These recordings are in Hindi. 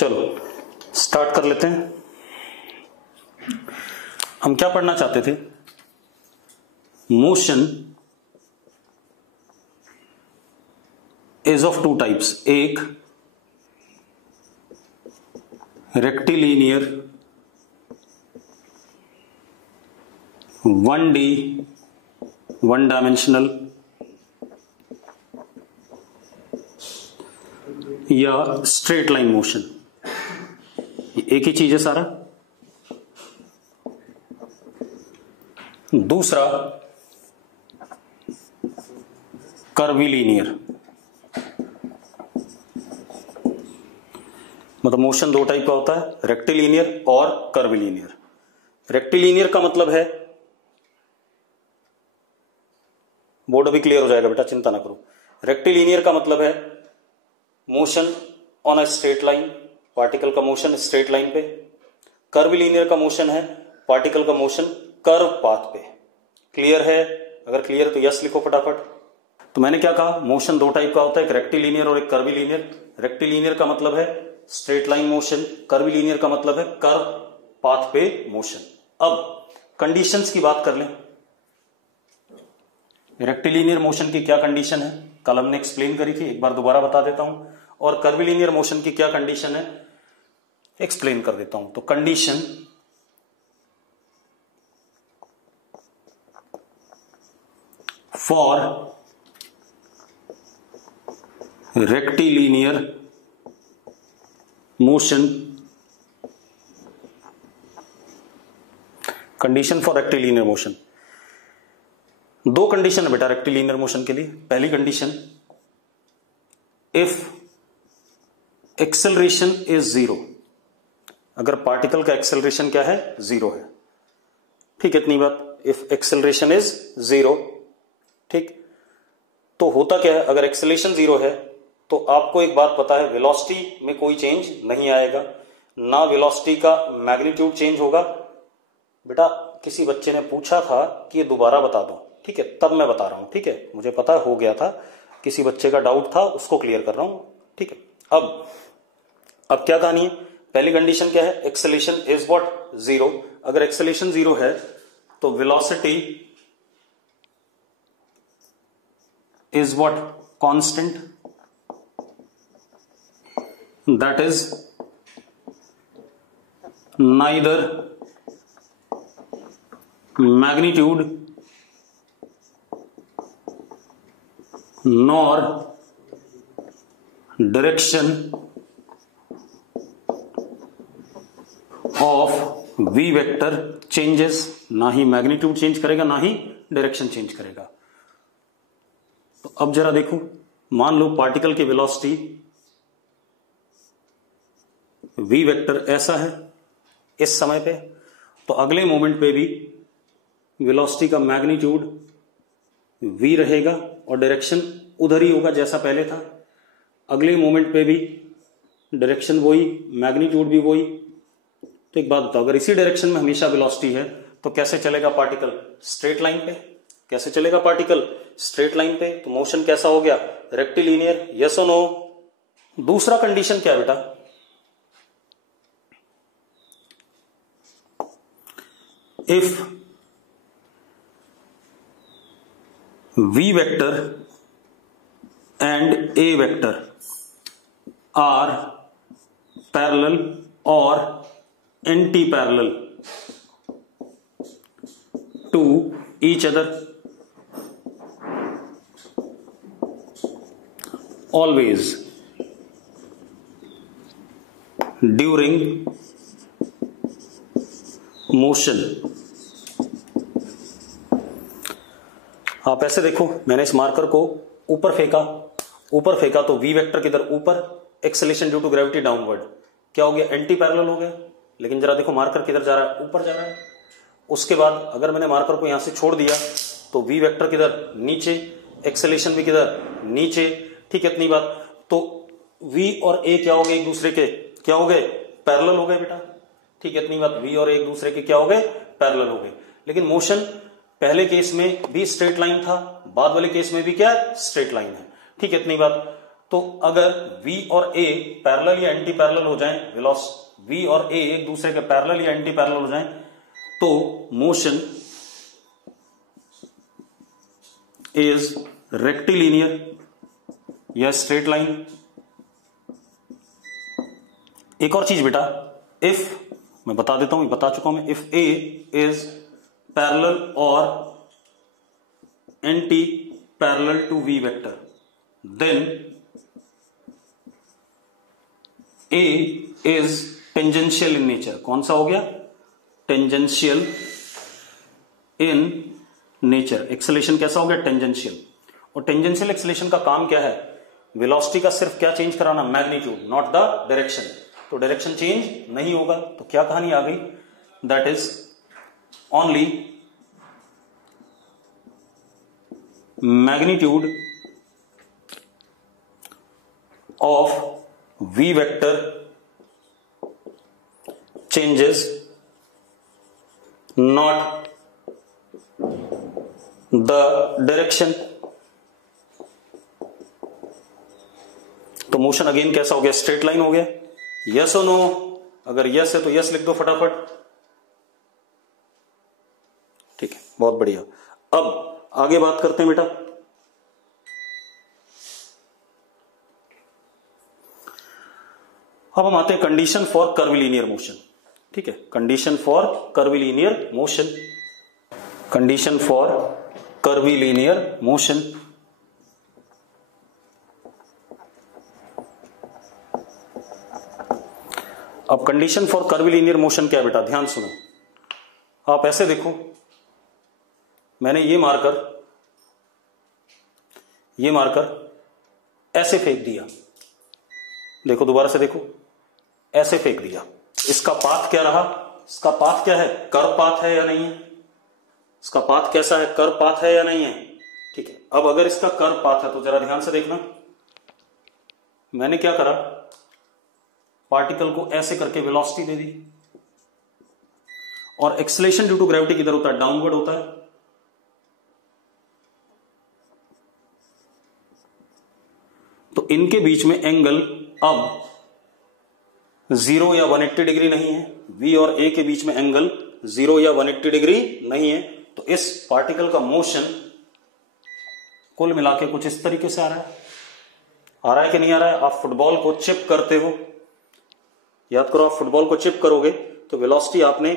चलो स्टार्ट कर लेते हैं। हम क्या पढ़ना चाहते थे? Motion is of two types, एक रेक्टिलिनियर 1D वन डायमेंशनल या स्ट्रेट लाइन मोशन, एक ही चीज है सारा। दूसरा कर्विलीनियर, मतलब मोशन दो टाइप का होता है, रेक्टिलिनियर और कर्विलीनियर। रेक्टिलिनियर का मतलब है, बोर्ड अभी क्लियर हो जाएगा बेटा, चिंता ना करो। रेक्टिलिनियर का मतलब है motion on a straight line, particle का मोशन स्ट्रेट लाइन पे। कर्विलीनियर का मोशन है पार्टिकल का मोशन कर्व पाथ पे। क्लियर है? अगर क्लियर है तो यस लिखो फटाफट। तो मैंने क्या कहा, मोशन दो टाइप का होता है, एक रेक्टिलिनियर और एक कर्विलीनियर। रेक्टिलिनियर का मतलब है स्ट्रेट लाइन मोशन, कर्विलीनियर का मतलब है कर्व पाथ पे मोशन। अब कंडीशंस की बात कर लें। रेक्टिलिनियर मोशन की क्या कंडीशन है, कल हमने एक्सप्लेन करी थी, एक बार दोबारा बता देता हूं। और कर्विलीनियर मोशन की क्या कंडीशन है, एक्सप्लेन कर देता हूं। तो condition for rectilinear motion, condition for rectilinear motion, दो कंडीशन है बेटा रेक्टिलिनियर मोशन के लिए। पहली condition, if acceleration is zero, अगर पार्टिकल का एक्सेलरेशन क्या है, जीरो है। ठीक है, इतनी बात। इफ एक्सेलरेशन इज जीरो, ठीक। तो होता क्या है, अगर एक्सेलरेशन जीरो है तो आपको एक बात पता है, वेलोसिटी में कोई चेंज नहीं आएगा, ना वेलोसिटी का मैग्नीट्यूड चेंज होगा। बेटा किसी बच्चे ने पूछा था कि ये दोबारा बता दो, ठीक है, तब मैं बता रहा हूं। ठीक है, मुझे पता हो गया था, किसी बच्चे का डाउट था, उसको क्लियर कर रहा हूं। ठीक है, अब क्या कहानी है? पहली कंडीशन क्या है, एक्सेलरेशन इज व्हाट, जीरो। अगर एक्सेलरेशन जीरो है तो velocity is what, constant, that is neither magnitude nor direction of v vector changes, ना ही मैग्नीट्यूड चेंज करेगा ना ही डायरेक्शन चेंज करेगा। तो अब जरा देखो, मान लो पार्टिकल की वेलोसिटी वी वेक्टर ऐसा है इस समय पे, तो अगले मोमेंट पे भी वेलोसिटी का मैग्नीट्यूड v रहेगा और डायरेक्शन उधर ही होगा जैसा पहले था। अगले मोमेंट पे भी डायरेक्शन वही, मैग्नीट्यूड भी वही। तो एक बात बताओ, अगर इसी डायरेक्शन में हमेशा वेलोसिटी है तो कैसे चलेगा पार्टिकल, स्ट्रेट लाइन पे। कैसे चलेगा पार्टिकल, स्ट्रेट लाइन पे। तो मोशन कैसा हो गया, रेक्टिलिनियर। यस और नो? दूसरा कंडीशन क्या है बेटा, if v vector and a vector are parallel or anti-parallel to each other, always during motion। आप ऐसे देखो, मैंने इस मार्कर को ऊपर फेंका तो वी वेक्टर किधर, ऊपर, acceleration due to gravity downward, क्या हो गया, एंटी पैरेलल हो गया। लेकिन जरा देखो मार्कर किधर जा रहा है, ऊपर जा रहा है। उसके बाद अगर मैंने मार्कर को यहां से छोड़ दिया तो वी वेक्टर किधर, नीचे, एक्सेलरेशन भी किधर, नीचे। ठीक है, इतनी बात। तो वी और ए क्या हो गए, एक दूसरे के क्या हो गए, पैरेलल हो गए बेटा। ठीक है, इतनी बात। वी और ए एक दूसरे के क्या हो गए, पैरेलल हो गए। लेकिन मोशन पहले केस में भी स्ट्रेट लाइन था, बाद वाले केस में भी क्या है, स्ट्रेट लाइन है। ठीक है, इतनी बात। तो अगर v और a पैरेलल या एंटी पैरेलल हो जाएं, v और a एक दूसरे के पैरेलल या एंटी पैरेलल हो जाएं, तो मोशन इज रेक्टिलिनियर या स्ट्रेट लाइन। एक और चीज बेटा, इफ, मैं बता देता हूं, बता चुका हूं मैं, इफ a इज पैरेलल और anti parallel to v vector, then a is tangential in nature. कौन सा हो गया? Tangential in nature. एक्सेलेरेशन कैसा हो गया? टेंजेंशियल। और टेंजेंशियल एक्सेलेरेशन का काम क्या है? वेलोसिटी का सिर्फ क्या चेंज कराना? Magnitude, not the direction. तो डायरेक्शन चेंज नहीं होगा, तो क्या कहानी आ गई? That is only magnitude of v vector changes, not the direction. तो मोशन अगेन कैसा हो गया? स्ट्रेट लाइन हो गया। यस और नो? अगर यस है तो यस लिख दो फटाफट। ठीक है, बहुत बढ़िया। अब आगे बात करते हैं बेटा। अब हम आते हैं कंडीशन फॉर कर्विलीनियर मोशन। ठीक है, condition for कर्विलीनियर motion. Condition for कर्विलीनियर motion. अब कंडीशन फॉर कर्विलीनियर मोशन क्या है बेटा? ध्यान सुनो। आप ऐसे देखो, मैंने ये मार्कर ऐसे फेंक दिया। देखो, दोबारा से देखो, ऐसे फेंक दिया। इसका पाथ क्या रहा? इसका पाथ क्या है? कर्व पाथ है या नहीं है? इसका पाथ कैसा है? कर्व पाथ है या नहीं है? ठीक है, अब अगर इसका कर्व पाथ है तो जरा ध्यान से देखना। मैंने क्या करा? पार्टिकल को ऐसे करके वेलोसिटी दे दी, और एक्सेलेरेशन ड्यू टू ग्रेविटी किधर होता है? डाउनवर्ड होता है। तो इनके बीच में एंगल अब 0 या 180 डिग्री नहीं है। v और a के बीच में एंगल 0 या 180 डिग्री नहीं है। तो इस पार्टिकल का मोशन कुल मिला के कुछ इस तरीके से आ रहा है कि नहीं आ रहा है? आप फुटबॉल को चिप करते हो, याद करो, आप फुटबॉल को चिप करोगे तो वेलोसिटी आपने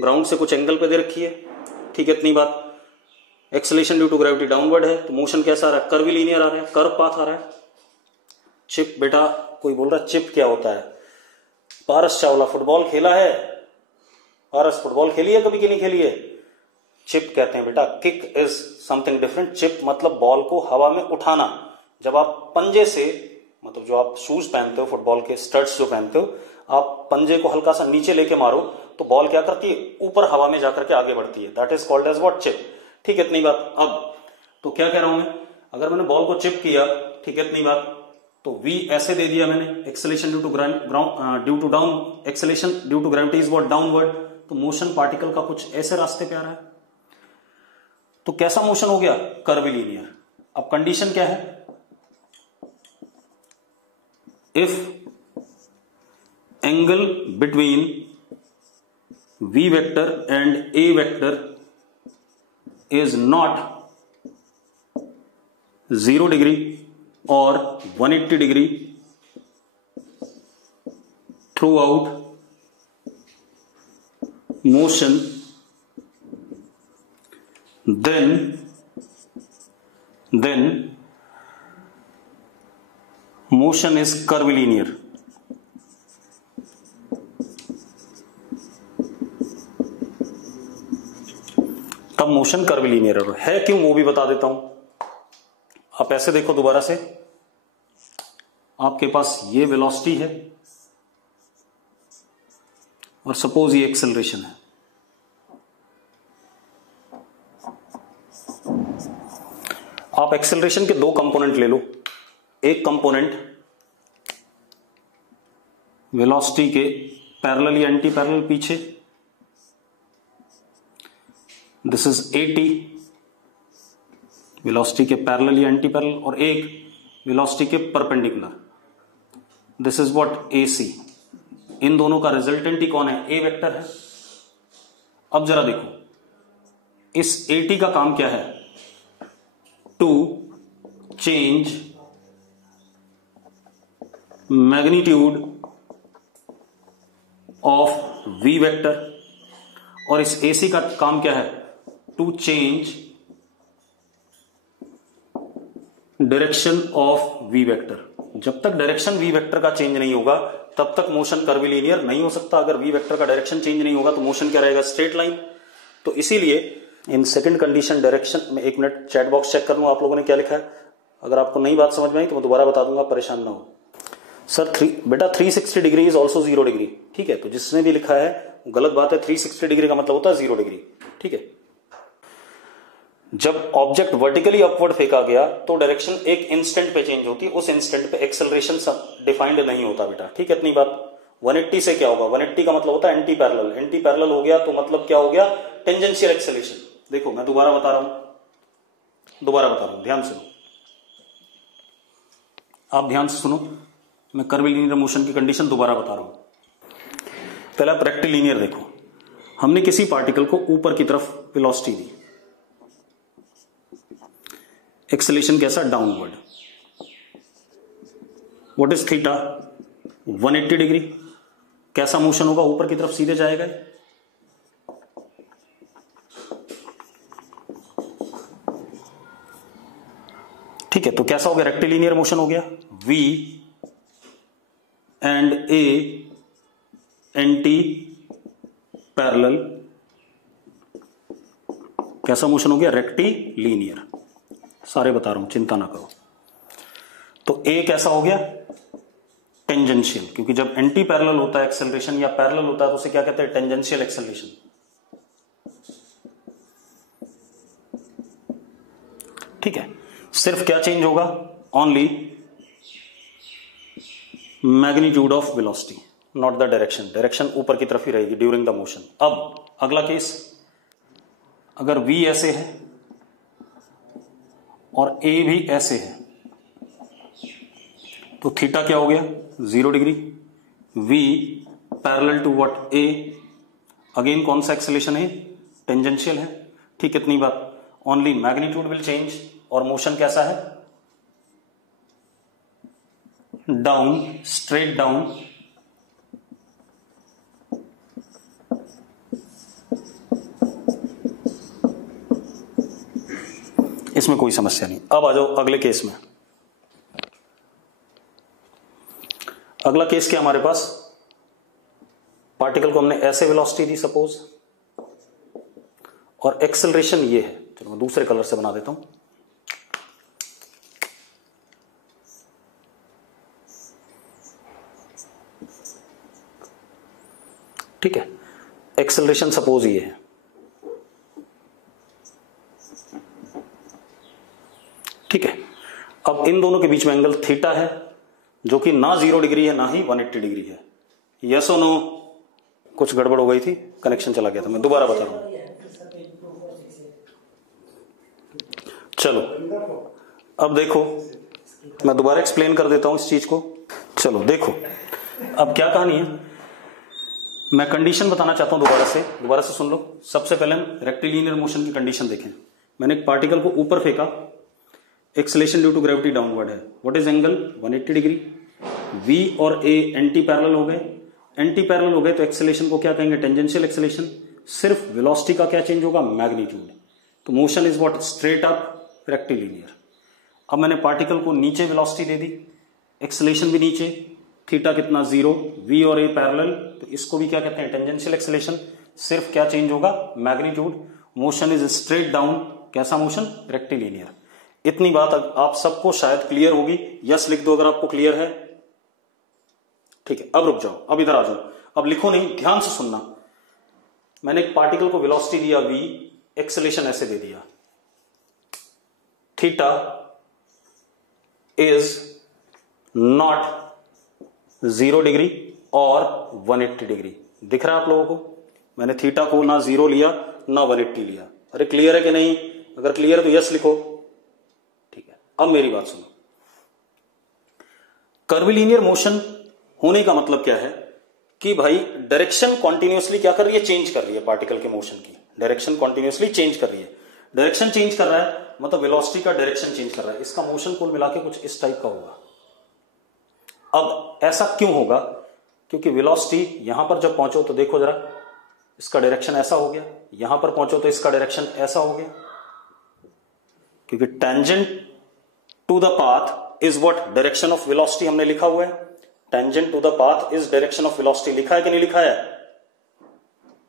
ग्राउंड से कुछ एंगल पे दे रखी है। ठीक है, इतनी बात। Acceleration due to gravity downward है, तो मोशन कैसा आ रहा है? कर्विलीनियर आ रहा है, कर्व पाथ आ रहा है। चिप बेटा, कोई बोल रहा है चिप क्या होता है? पारस चावला फुटबॉल खेला है? पारस फुटबॉल खेली है कभी कि नहीं खेली है? चिप कहते हैं बेटा, kick is something different. Chip मतलब बॉल को हवा में उठाना। जब आप पंजे से, मतलब जो आप शूज पहनते हो, फुटबॉल के स्टड्स जो पहनते हो, आप पंजे को हल्का सा नीचे लेके मारो तो बॉल क्या करती है? ऊपर हवा में जाकर के आगे बढ़ती है। That is called as what? Chip. ठीक है, इतनी बात। अब तो क्या कह रहा हूं मैं? अगर मैंने बॉल को चिप किया, ठीक है, इतनी बात, तो v ऐसे दे दिया मैंने, acceleration due to gravity is what? Downward. तो मोशन पार्टिकल का कुछ ऐसे रास्ते पे आ रहा है। तो कैसा मोशन हो गया? कर्विलीनियर। अब कंडीशन क्या है? If angle between v vector and a vector is not 0 degree और 180 degree through out motion, then motion is curvilinear। तब मोशन कर्विलीनियर है। क्यों, वो भी बता देता हूं। आप ऐसे देखो, दोबारा से, आपके पास ये वेलोसिटी है और सपोज ये एक्सेलरेशन है। आप एक्सेलरेशन के दो कंपोनेंट ले लो। एक कंपोनेंट वेलोसिटी के पैरेलल या एंटी पैरेलल पीछे, दिस इज 80, वेलोसिटी के पैरेलल या एंटी पैरेलल, और एक वेलोसिटी के perpendicular, this is what AC। इन दोनों का रिजल्टेंट ही कौन है? A वेक्टर है। अब जरा देखो, इस AT का काम क्या है? To change magnitude of V vector, और इस AC का काम क्या है? To change direction of V vector. जब तक डायरेक्शन V वेक्टर का चेंज नहीं होगा तब तक मोशन कर्वीलिनियर नहीं हो सकता। अगर V वेक्टर का डायरेक्शन चेंज नहीं होगा तो मोशन क्या रहेगा? Straight line. तो इसीलिए इन सेकंड कंडीशन डायरेक्शन में, एक मिनट चैट बॉक्स चेक कर लूं आप लोगों ने क्या लिखा है। अगर आपको नई बात समझ में आई तो मैं दोबारा बता दूंगा, परेशान ना हो। सर बेटा 360 डिग्री इज ऑल्सो 0 डिग्री। ठीक है, तो जिसने भी लिखा है गलत बात है। 360 डिग्री का मतलब होता है 0 डिग्री। ठीक है, जब ऑब्जेक्ट वर्टिकली अपवर्ड फेंका गया तो डायरेक्शन एक इंस्टेंट पे चेंज होती है, उस इंस्टेंट पे एक्सेलरेशन डिफाइंड नहीं होता बेटा। ठीक है, इतनी बात। 180 से क्या होगा? 180 का मतलब होता है एंटी पैरेलल। एंटी पैरेलल हो गया तो मतलब क्या हो गया? Tangential acceleration. देखो मैं दोबारा बता रहा हूं, ध्यान सुनो, आप ध्यान से सुनो। मैं कर्वीलिनियर मोशन की कंडीशन दोबारा बता रहा हूं। पहले आप रेक्टिलिनियर देखो। हमने किसी पार्टिकल को ऊपर की तरफ वेलोसिटी दी, एक्सेलरेशन कैसा? Downward. What is theta? 180 degree. कैसा मोशन होगा? ऊपर की तरफ सीधे जाएगा। ठीक है, तो कैसा हो गया? रेक्टिलिनियर मोशन हो गया। V and A anti parallel, कैसा मोशन हो गया? रेक्टिलिनियर। सारे बता रहा हूं, चिंता ना करो। तो A कैसा हो गया? टेंजेंशियल, क्योंकि जब एंटी पैरेलल होता है एक्सेलरेशन या पैरेलल होता है तो उसे क्या कहते हैं? Tangential acceleration. ठीक है, सिर्फ क्या चेंज होगा? Only magnitude of velocity, not the direction. Direction ऊपर की तरफ ही रहेगी ड्यूरिंग द मोशन। अब अगला केस, अगर V ऐसे है और A भी ऐसे है तो थीटा क्या हो गया? 0 degree. V parallel to what? A। Again कौन सा एक्सेलरेशन है? टेंजेंशियल है। ठीक, इतनी बात। ओनली मैग्नीट्यूड विल चेंज और मोशन कैसा है? Down, straight down. इसमें कोई समस्या नहीं। अब आ जाओ अगले केस में। अगला केस क्या हमारे पास? पार्टिकल को हमने ऐसे वेलोसिटी दी सपोज, और एक्सेलरेशन ये है। चलो मैं दूसरे कलर से बना देता हूं। ठीक है, एक्सेलरेशन सपोज ये है। ठीक है, अब इन दोनों के बीच में एंगल थीटा है जो कि ना 0 डिग्री है ना ही 180 डिग्री है। यस और नो? कुछ गड़बड़ हो गई थी, कनेक्शन चला गया था। मैं दोबारा बता रहा हूं। चलो अब देखो, मैं दोबारा एक्सप्लेन कर देता हूं इस चीज को। चलो देखो, अब क्या कहानी है, मैं कंडीशन बताना चाहता हूं। दोबारा से सुन लो। सबसे पहले हम रेक्टिलिनियर मोशन की कंडीशन देखें। मैंने एक पार्टिकल को ऊपर फेंका, acceleration due to gravity downward है। What is angle? 180 degree. V और A एंटी पैरेलल हो गए। एंटी पैरेलल हो गए तो एक्सेलरेशन को क्या कहेंगे? Tangential acceleration. सिर्फ वेलोसिटी का क्या चेंज होगा? मैग्नीट्यूड। तो motion is what? Straight up, rectilinear. अब मैंने पार्टिकल को नीचे वेलोसिटी दे दी, एक्सेलरेशन भी नीचे, थीटा कितना? 0। V और A पैरेलल, तो इसको भी क्या कहते हैं? Tangential acceleration. सिर्फ क्या चेंज होगा? Magnitude. Motion is straight down. कैसा मोशन? रेक्टिलिनियर। इतनी बात आप सबको शायद क्लियर होगी। यस लिख दो अगर आपको क्लियर है। ठीक है, अब रुक जाओ, अब इधर आ जाओ। अब लिखो नहीं, ध्यान से सुनना। मैंने एक पार्टिकल को वेलोसिटी दिया V, एक्सेलरेशन ऐसे दे दिया। थीटा इज नॉट 0 डिग्री और 180 डिग्री। दिख रहा है आप लोगों को? मैंने थीटा को ना 0 लिया ना 180 लिया। अरे क्लियर है कि नहीं? अगर क्लियर है तो यस लिखो। ठीक है, अब मेरी बात सुनो। कर्विलीनियर मोशन होने का मतलब क्या है कि भाई डायरेक्शन कॉन्टिन्यूसली क्या कर रही है, चेंज कर रही है पार्टिकल के मोशन की, डायरेक्शन कॉन्टिन्यूसली चेंज कर रही है। डायरेक्शन चेंज कर रहा है मतलब वेलोसिटी का डायरेक्शन चेंज कर रहा है, इसका मोशन कुल मिला के कुछ इस टाइप का होगा। अब ऐसा क्यों होगा, क्योंकि वेलोसिटी यहां पर जब पहुंचो तो देखो जरा, इसका डायरेक्शन ऐसा हो गया, यहां पर पहुंचो तो इसका डायरेक्शन ऐसा हो गया, क्योंकि tangent to the path is what, direction of velocity हमने लिखा हुआ है। Tangent to the path is direction of velocity, लिखा है कि नहीं लिखा है?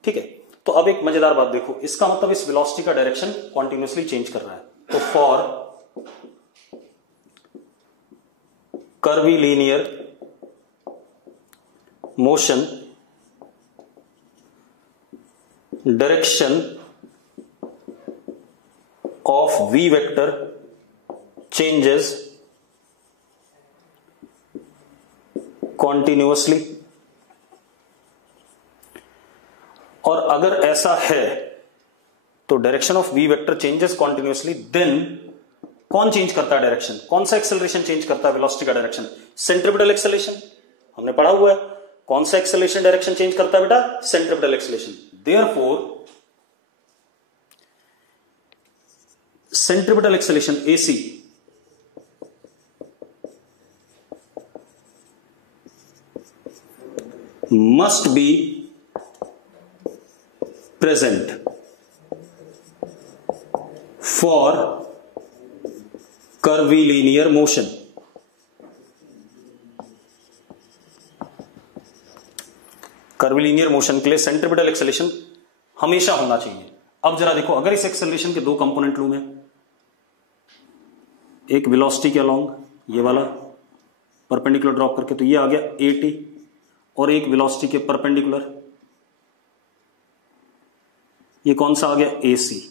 ठीक है, तो अब एक मजेदार बात देखो, इसका मतलब इस वेलोसिटी का डायरेक्शन कॉन्टिन्यूसली चेंज कर रहा है। तो for curvilinear motion direction of v vector changes continuously. और अगर ऐसा है तो direction of v vector changes continuously, then कौन चेंज करता है डायरेक्शन, कौन सा एक्सेलरेशन चेंज करता है वेलोसिटी का डायरेक्शन? सेंट्रीपिटल एक्सेलरेशन, हमने पढ़ा हुआ है। कौन सा एक्सेलरेशन डायरेक्शन चेंज करता है बेटा? Centripetal acceleration. Therefore centripetal acceleration AC must be present for curvilinear motion। कर्विलीनियर motion के लिए सेंट्रीपिटल एक्सेलरेशन हमेशा होना चाहिए। अब जरा देखो, अगर इस एक्सेलरेशन के दो कंपोनेंट लूं मैं, एक वेलोसिटी के अलोंग ये वाला परपेंडिकुलर ड्रॉप करके, तो ये आ गया AT, और एक वेलोसिटी के परपेंडिकुलर, ये कौन सा आ गया? AC।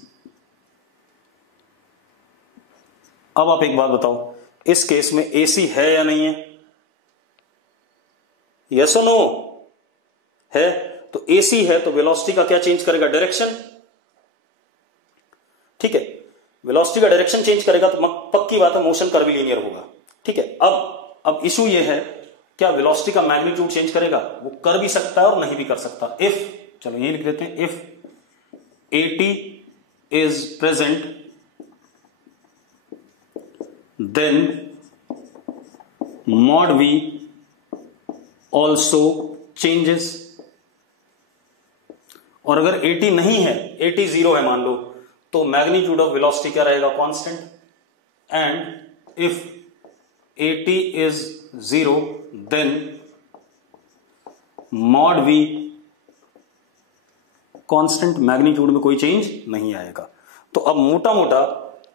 अब आप एक बात बताओ, इस केस में AC है या नहीं है? यस और नो? है। तो AC है तो वेलोसिटी का क्या चेंज करेगा? डायरेक्शन। ठीक है, वेलोसिटी का डायरेक्शन चेंज करेगा तो पक्की बात है मोशन कर्विलीनियर होगा। ठीक है, अब इशू ये है, क्या वेलोसिटी का मैग्नीट्यूड चेंज करेगा? वो कर भी सकता है और नहीं भी कर सकता। इफ, चलो ये लिख देते हैं, if AT is present then mod V also changes। और अगर AT नहीं है, AT 0 है मान लो, तो मैग्नीट्यूड ऑफ वेलोसिटी क्या रहेगा? Constant. And if AT is 0 then mod V constant, magnitude में कोई चेंज नहीं आएगा। तो अब मोटा मोटा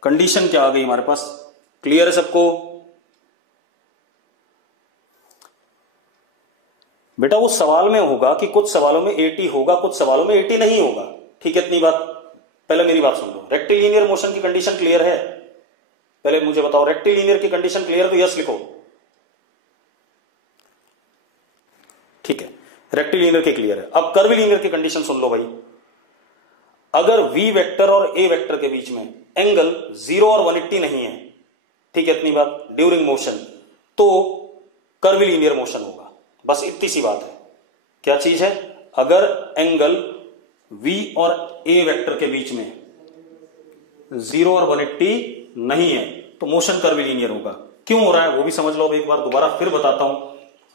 कंडीशन क्या आ गई हमारे पास? क्लियर है सबको? बेटा वो सवाल में होगा कि कुछ सवालों में AT होगा, कुछ सवालों में AT नहीं होगा। ठीक है, इतनी बात। पहले मेरी बात सुन लो, रेक्टिलिनियर मोशन की कंडीशन क्लियर है? पहले मुझे बताओ, रेक्टिलिनियर की कंडीशन क्लियर? तो यस लिखो। ठीक है, रेक्टिलिनियर के क्लियर है। अब कर्विलीनियर की कंडीशन सुन लो भाई। अगर V वेक्टर और A वेक्टर के बीच में एंगल 0 और 180 नहीं है, ठीक है इतनी बात, ड्यूरिंग मोशन, तो कर्विलीनियर मोशन होगा। बस इतनी सी बात है। क्या चीज है? अगर एंगल V और A वेक्टर के बीच में 0 और 180 नहीं है तो मोशन कर्विलीनियर होगा। क्यों हो रहा है वो भी समझ लो। एक बार दोबारा फिर बताता हूं,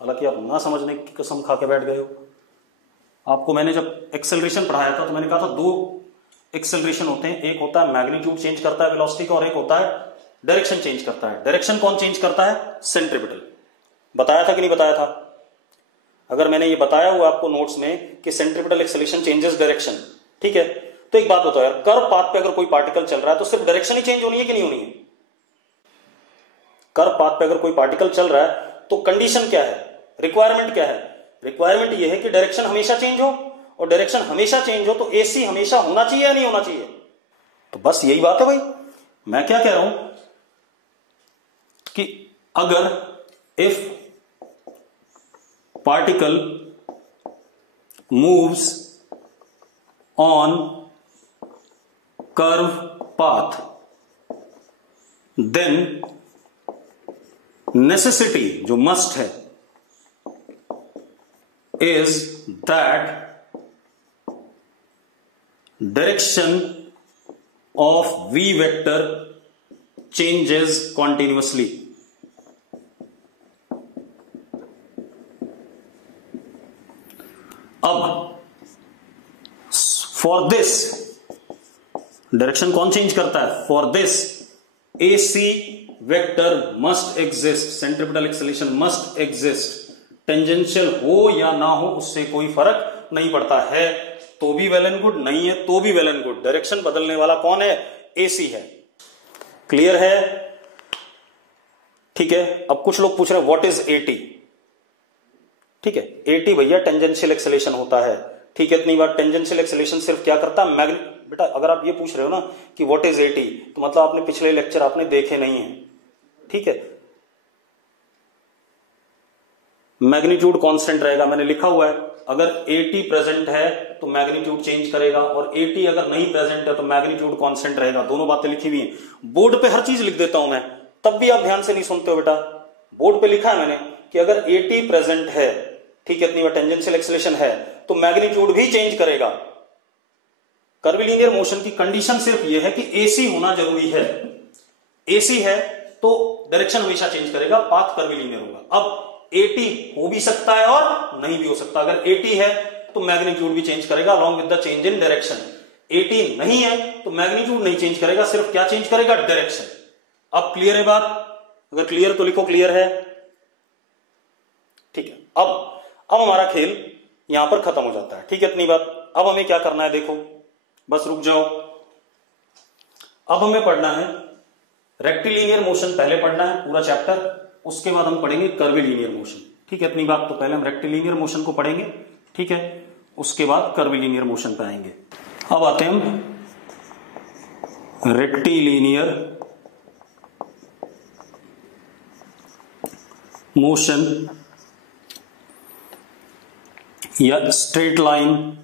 हालांकि आप ना समझने की कसम खा के बैठ गए हो। आपको मैंने जब एक्सेलरेशन पढ़ाया था तो मैंने कहा था दो एक्सेलरेशन होते हैं, एक होता है मैग्नीट्यूड चेंज करता है वेलोसिटी का, और एक होता है डायरेक्शन चेंज करता है। डायरेक्शन कौन चेंज करता है? सेंट्रीपिटल। बताया था कि नहीं बताया था? अगर मैंने ये बताया हुआ आपको नोट्स में कि सेंट्रीपिटल एक्सेलरेशन चेंजेस डायरेक्शन, ठीक है, तो एक बात बताओ यार, कर्व पाथ पे अगर कोई पार्टिकल चल रहा है तो सिर्फ डायरेक्शन ही चेंज होनी है कि नहीं होनी है? कर्व पाथ पे अगर कोई पार्टिकल चल रहा है तो कंडीशन क्या है, रिक्वायरमेंट क्या है? रिक्वायरमेंट ये है कि डायरेक्शन हमेशा चेंज हो, और डायरेक्शन हमेशा चेंज हो तो AC हमेशा होना चाहिए या नहीं होना चाहिए? तो बस यही बात है भाई। मैं क्या कह रहा हूं कि अगर if particle moves on curve path then necessity जो मस्ट है is that direction of v vector changes continuously. अब फॉर दिस डायरेक्शन कौन चेंज करता है? For this A C vector must exist, centripetal acceleration must exist. Tangential हो या ना हो उससे कोई फर्क नहीं पड़ता है तो भी वेल एंड गुड, नहीं है तो भी वेल एंड गुड। डायरेक्शन बदलने वाला कौन है? ए सी है। क्लियर है? ठीक है। अब कुछ लोग पूछ रहे हैं व्हाट इज एटी। ठीक है, एटी भैया टेंजेंशियल एक्सेलरेशन होता है। ठीक है, इतनी बार टेंजेंशियल एक्सेलरेशन सिर्फ क्या करता है? बेटा अगर आप ये पूछ रहे हो ना कि व्हाट इज एटी, तो मतलब आपने पिछले लेक्चर आपने देखे नहीं है। ठीक है, मैग्नीट्यूड कांस्टेंट रहेगा, मैंने लिखा हुआ है। अगर एटी प्रेजेंट है तो मैग्नीट्यूड चेंज करेगा, और एटी अगर नहीं प्रेजेंट है तो मैग्नीट्यूड कांस्टेंट रहेगा। दोनों बातें लिखी हुई हैं। बोर्ड पे हर चीज लिख देता हूं मैं, तब भी आप ध्यान से नहीं सुनते हो बेटा। बोर्ड पे लिखा है मैंने कि अगर एटी प्रेजेंट है, ठीक है, इतनी बार टेंजेंशियल एक्सेलरेशन है, तो मैग्नीट्यूड भी चेंज करेगा। कर्वीलिनियर मोशन की कंडीशन सिर्फ यह है कि एसी होना जरूरी है। एसी है तो डायरेक्शन हमेशा चेंज करेगा, पाथ कर्वीलिनियर होगा। अब एटी हो भी सकता है और नहीं भी हो सकता। अगर एटी है तो मैग्नीट्यूड भी चेंज करेगा along with the change in direction. Eighty नहीं है तो मैग्नीट्यूड नहीं चेंज करेगा, सिर्फ क्या चेंज करेगा? डायरेक्शन। अब क्लियर है बात? अगर क्लियर तो लिखो क्लियर है। ठीक है, अब हमारा खेल यहां पर खत्म हो जाता है। ठीक है, इतनी बात। अब हमें क्या करना है देखो, बस रुक जाओ। अब हमें पढ़ना है रेक्टिलिनियर मोशन, पहले पढ़ना है पूरा चैप्टर, उसके बाद हम पढ़ेंगे कर्वीलिनियर मोशन। ठीक है, इतनी बात। तो पहले हम रेक्टिलिनियर मोशन को पढ़ेंगे, ठीक है, उसके बाद कर्वीलिनियर मोशन पे आएंगे। अब आते हैं हम रेक्टिलिनियर मोशन या स्ट्रेट लाइन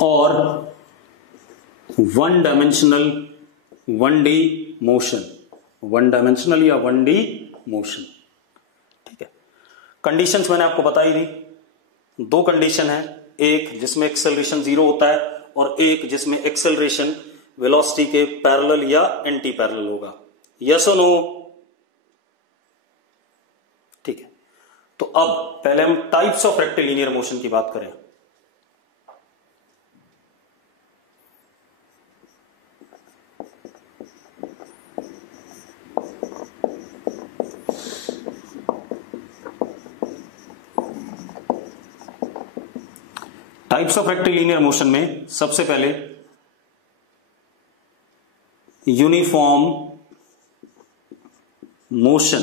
और one dimensional 1D motion, one dimensional या 1D मोशन। ठीक है, कंडीशंस मैंने आपको बता ही दी। दो कंडीशन है, एक जिसमें एक्सेलरेशन 0 होता है और एक जिसमें एक्सेलरेशन वेलोसिटी के पैरेलल या एंटी पैरेलल होगा। यस और नो? ठीक है, तो अब पहले हम टाइप्स ऑफ रेक्टिलिनियर मोशन की बात करें। टाइप्स ऑफ रेक्टिलिनियर मोशन में सबसे पहले यूनिफॉर्म मोशन।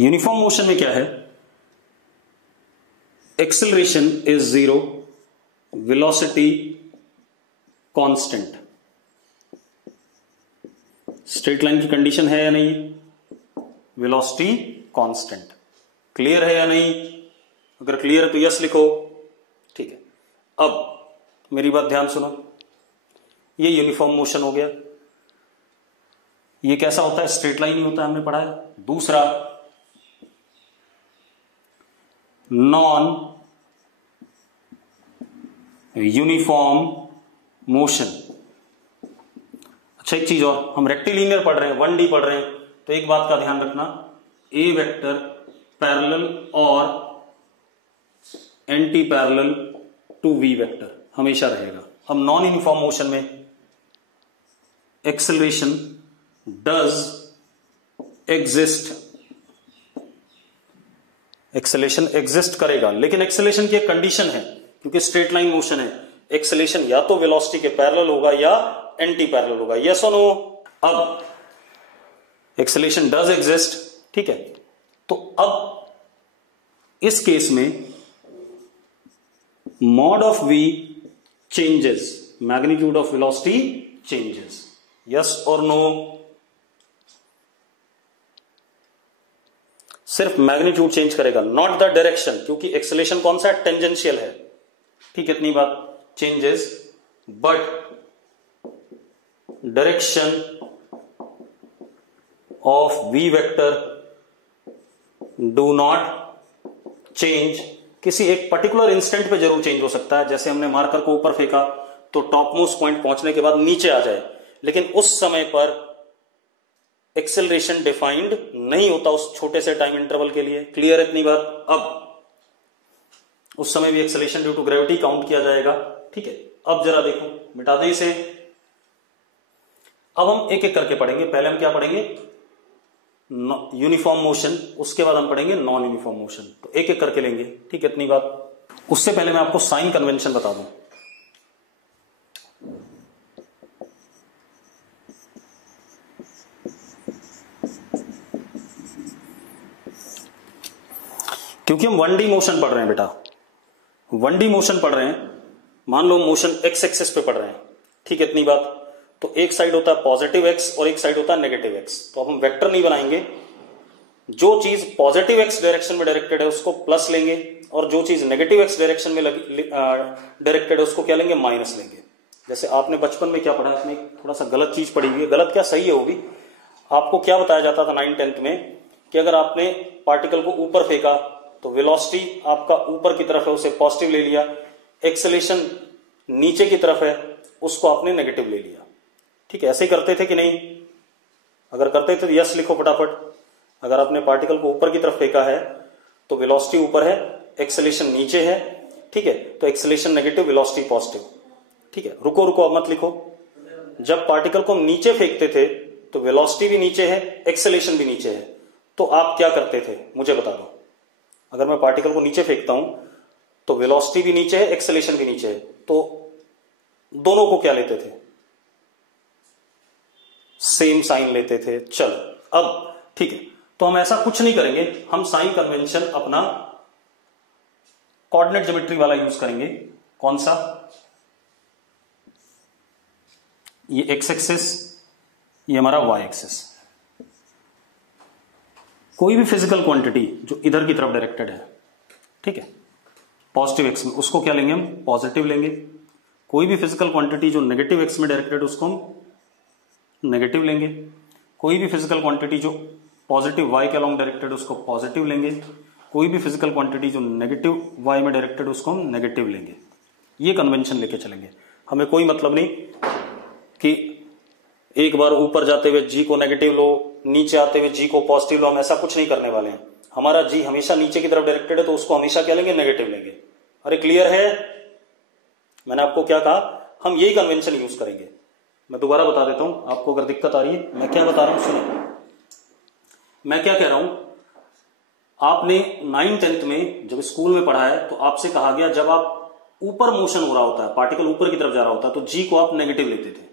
यूनिफॉर्म मोशन में क्या है? Acceleration is 0, velocity constant. Straight line की कंडीशन है या नहीं? Velocity constant. क्लियर है या नहीं? अगर क्लियर है तो यस लिखो। ठीक है, अब मेरी बात ध्यान सुनो। ये यूनिफॉर्म मोशन हो गया। ये कैसा होता है? स्ट्रेट लाइन ही होता है, हमने पढ़ा है। दूसरा नॉन यूनिफॉर्म मोशन। अच्छा, एक चीज और, हम रेक्टिलिनियर पढ़ रहे हैं, 1D पढ़ रहे हैं, तो एक बात का ध्यान रखना, ए वेक्टर पैरेलल और anti parallel to v vector हमेशा रहेगा। अब नॉन यूनिफॉर्म मोशन में acceleration does exist, acceleration exist करेगा, लेकिन एक्सेलरेशन की एक कंडीशन है, क्योंकि स्ट्रेट लाइन मोशन है। एक्सेलरेशन या तो वेलोसिटी के पैरेलल होगा या एंटी पैरेलल होगा। यस और नो? अब एक्सेलरेशन डज एग्जिस्ट, ठीक है, तो अब इस केस में mod of v changes, magnitude of velocity changes. Yes or no? सिर्फ मैग्नीट्यूड चेंज करेगा, नॉट द डायरेक्शन, क्योंकि एक्सेलरेशन कौन सा है, टेंजेंशियल है। ठीक है, इतनी बात। Changes but direction of v vector do not change. किसी एक पर्टिकुलर इंस्टेंट पे जरूर चेंज हो सकता है, जैसे हमने मार्कर को ऊपर फेंका तो टॉप मोस्ट पॉइंट पहुंचने के बाद नीचे आ जाए, लेकिन उस समय पर एक्सेलरेशन डिफाइंड नहीं होता उस छोटे से टाइम इंटरवल के लिए। क्लियर है इतनी बात। अब उस समय भी acceleration due to gravity count किया जाएगा। ठीक है, अब जरा देखो, मिटा दे इसे। अब हम एक एक करके पढ़ेंगे। पहले हम क्या पढ़ेंगे, यूनिफॉर्म मोशन, उसके बाद हम पढ़ेंगे नॉन यूनिफॉर्म मोशन। तो एक एक करके लेंगे। ठीक है, इतनी बात। उससे पहले मैं आपको साइन कन्वेंशन बता दूं। क्योंकि हम 1D मोशन पढ़ रहे हैं बेटा, 1D मोशन पढ़ रहे हैं। मान लो मोशन एक्स एक्सिस पे पढ़ रहे हैं। ठीक है, इतनी बात। तो एक साइड होता है पॉजिटिव एक्स और एक साइड होता है नेगेटिव एक्स। तो अब हम वेक्टर नहीं बनाएंगे, जो चीज पॉजिटिव एक्स डायरेक्शन में डायरेक्टेड है उसको प्लस लेंगे, और जो चीज नेगेटिव एक्स डायरेक्शन में डायरेक्टेड है उसको क्या लेंगे, माइनस लेंगे। जैसे आपने बचपन में क्या पढ़ा, इसमें थोड़ा सा गलत चीज पढ़ी हुई है, गलत क्या सही है वो भी। आपको क्या बताया जाता था 9th-10th में कि अगर आपने पार्टिकल को ऊपर फेंका तो वेलोसिटी आपका ऊपर की तरफ है, उसे पॉजिटिव ले लिया। एक्सेलरेशन नीचे की तरफ है, उसको आपने नेगेटिव ले लिया। ठीक है, ऐसे ही करते थे कि नहीं? अगर करते थे तो यस लिखो फटाफट। अगर आपने पार्टिकल को ऊपर की तरफ फेंका है तो वेलोसिटी ऊपर है, एक्सेलरेशन नीचे है। ठीक है, तो एक्सेलरेशन नेगेटिव, वेलोसिटी पॉजिटिव। ठीक है, रुको रुको, अब मत लिखो। जब पार्टिकल को हम नीचे फेंकते थे तो वेलोसिटी भी नीचे है, एक्सेलरेशन भी नीचे है। तो आप क्या करते थे मुझे बता दो। अगर मैं पार्टिकल को नीचे फेंकता हूं तो वेलोसिटी भी नीचे है, एक्सेलरेशन भी नीचे है, तो दोनों को क्या लेते थे, सेम साइन लेते थे। चलो अब ठीक है, तो हम ऐसा कुछ नहीं करेंगे, हम साइन कन्वेंशन अपना कोऑर्डिनेट ज्योमेट्री वाला यूज करेंगे। कौन सा, ये एक्स एक्सिस, ये हमारा वाई एक्सिस। कोई भी फिजिकल क्वांटिटी जो इधर की तरफ डायरेक्टेड है, ठीक है, पॉजिटिव एक्स में, उसको क्या लेंगे हम, पॉजिटिव लेंगे। कोई भी फिजिकल क्वांटिटी जो नेगेटिव एक्स में डायरेक्टेड है उसको हम नेगेटिव लेंगे। कोई भी फिजिकल क्वांटिटी जो पॉजिटिव वाई के अलोंग डायरेक्टेड उसको पॉजिटिव लेंगे। कोई भी फिजिकल क्वांटिटी जो नेगेटिव वाई में डायरेक्टेड उसको हम नेगेटिव लेंगे। ये कन्वेंशन लेके चलेंगे। हमें कोई मतलब नहीं कि एक बार ऊपर जाते हुए जी को नेगेटिव लो, नीचे आते हुए जी को पॉजिटिव लो, हम ऐसा कुछ नहीं करने वाले हैं। हमारा जी हमेशा नीचे की तरफ डायरेक्टेड है तो उसको हमेशा क्या लेंगे, नेगेटिव लेंगे। अरे क्लियर है? मैंने आपको क्या कहा, हम यही कन्वेंशन यूज करेंगे। मैं दोबारा बता देता हूं आपको अगर दिक्कत आ रही है। मैं क्या बता रहा हूं सुनो, मैं क्या कह रहा हूं, आपने 9th-10th में जब स्कूल में पढ़ा है तो आपसे कहा गया जब आप ऊपर मोशन हो रहा होता है, पार्टिकल ऊपर की तरफ जा रहा होता है तो जी को आप नेगेटिव लेते थे।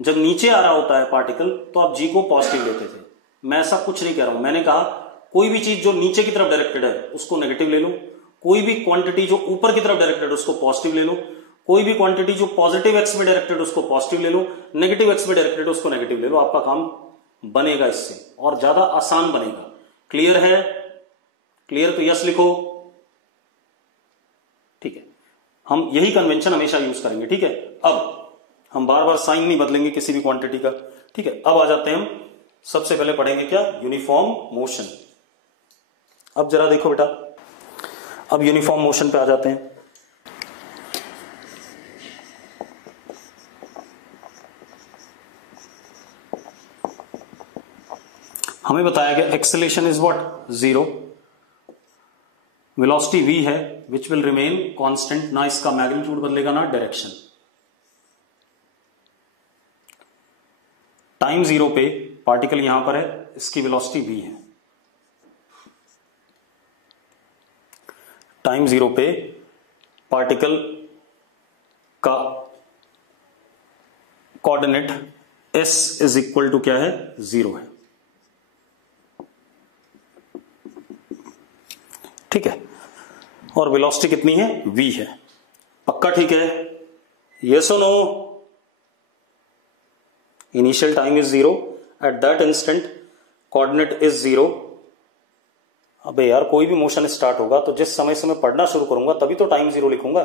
जब नीचे आ रहा होता है पार्टिकल तो आप जी को पॉजिटिव लेते थे। मैं ऐसा कुछ नहीं कह रहा हूं, मैंने कहा कोई भी चीज जो नीचे की तरफ डायरेक्टेड है उसको नेगेटिव ले लो, कोई भी क्वांटिटी जो ऊपर की तरफ डायरेक्टेड है उसको पॉजिटिव ले लो, कोई भी क्वांटिटी जो पॉजिटिव एक्स में डायरेक्टेड उसको पॉजिटिव ले लो, नेगेटिव एक्स में डायरेक्टेड उसको नेगेटिव ले लो। आपका काम बनेगा इससे और ज्यादा आसान बनेगा। क्लियर है? क्लियर तो यस लिखो। ठीक है, हम यही कन्वेंशन हमेशा यूज करेंगे। ठीक है, अब हम बार बार साइन नहीं बदलेंगे किसी भी क्वांटिटी का। ठीक है, अब आ जाते हैं हम, सबसे पहले पढ़ेंगे क्या, यूनिफॉर्म मोशन। अब जरा देखो बेटा, अब यूनिफॉर्म मोशन पे आ जाते हैं। हमें बताया गया acceleration is what, 0, velocity v है विच विल रिमेन कांस्टेंट, ना इसका मैग्नीट्यूड बदलेगा ना डायरेक्शन। टाइम 0 पे पार्टिकल यहां पर है, इसकी वेलोसिटी v है। टाइम 0 पे पार्टिकल का coordinate s is equal to क्या है, 0 है। ठीक है, और वेलोसिटी कितनी है, v है। पक्का ठीक है? यस और no? Initial time is 0, at that instant coordinate is 0, अबे यार कोई भी मोशन स्टार्ट होगा तो जिस समय से मैं पढ़ना शुरू करूंगा तभी तो टाइम 0 लिखूंगा।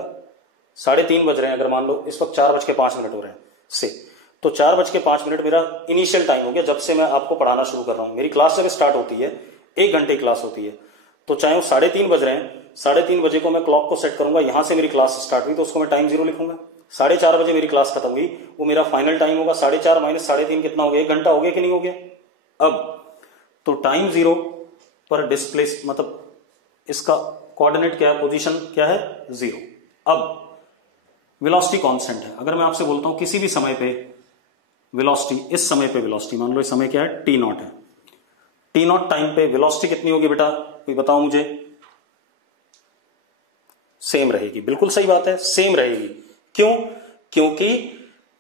3:30 बज रहे हैं, अगर मान लो इस वक्त 4:05 हो रहे हैं से, तो 4:05 मेरा इनिशियल टाइम हो गया जब से मैं आपको पढ़ाना शुरू कर रहा हूं। मेरी क्लास जब स्टार्ट होती है 1 घंटे की क्लास होती है, तो चाहे वो 3:30 बज रहे हैं, 3:30 बजे को मैं क्लॉक को सेट करूंगा, यहां से मेरी क्लास स्टार्ट हुई तो उसको मैं टाइम 0 लिखूंगा। 4:30 बजे मेरी क्लास खत्म हुई, वो मेरा फाइनल टाइम होगा। 4:30 माइनस 3:30 कितना हो गया? 1 घंटा हो गया कि नहीं हो गया? अब तो टाइम 0 पर डिस्प्लेस मतलब इसका कोऑर्डिनेट क्या है, पोजीशन क्या है? 0। अब वेलोसिटी कांस्टेंट है। अगर मैं आपसे बोलता हूं किसी भी समय पे वेलोसिटी, इस समय पे वेलोसिटी मान लो इस समय क्या है? t0 है। t0 टाइम पे वेलोसिटी कितनी होगी बेटा? कोई बताओ मुझे। सेम रहेगी। बिल्कुल सही बात है, सेम रहेगी। क्यों? क्योंकि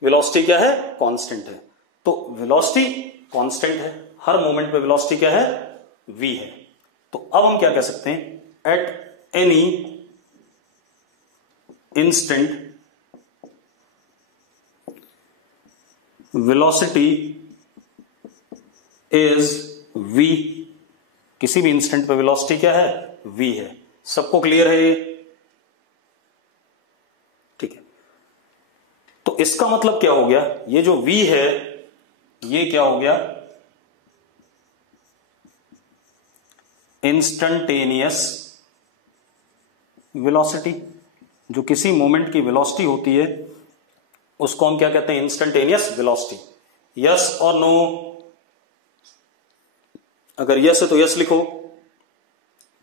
वेलोसिटी क्या है? कांस्टेंट है। तो वेलोसिटी कांस्टेंट है, हर मोमेंट पे वेलोसिटी क्या है? v है। तो अब हम क्या कह सकते हैं? At any instant velocity is v। किसी भी इंस्टेंट पे वेलोसिटी क्या है? v है। सबको क्लियर है ये? ठीक है। तो इसका मतलब क्या हो गया? ये जो v है ये क्या हो गया? Instantaneous velocity. जो किसी मोमेंट की वेलोसिटी होती है उसको हम क्या कहते हैं? Instantaneous velocity. यस और नो? अगर यस है तो यस लिखो।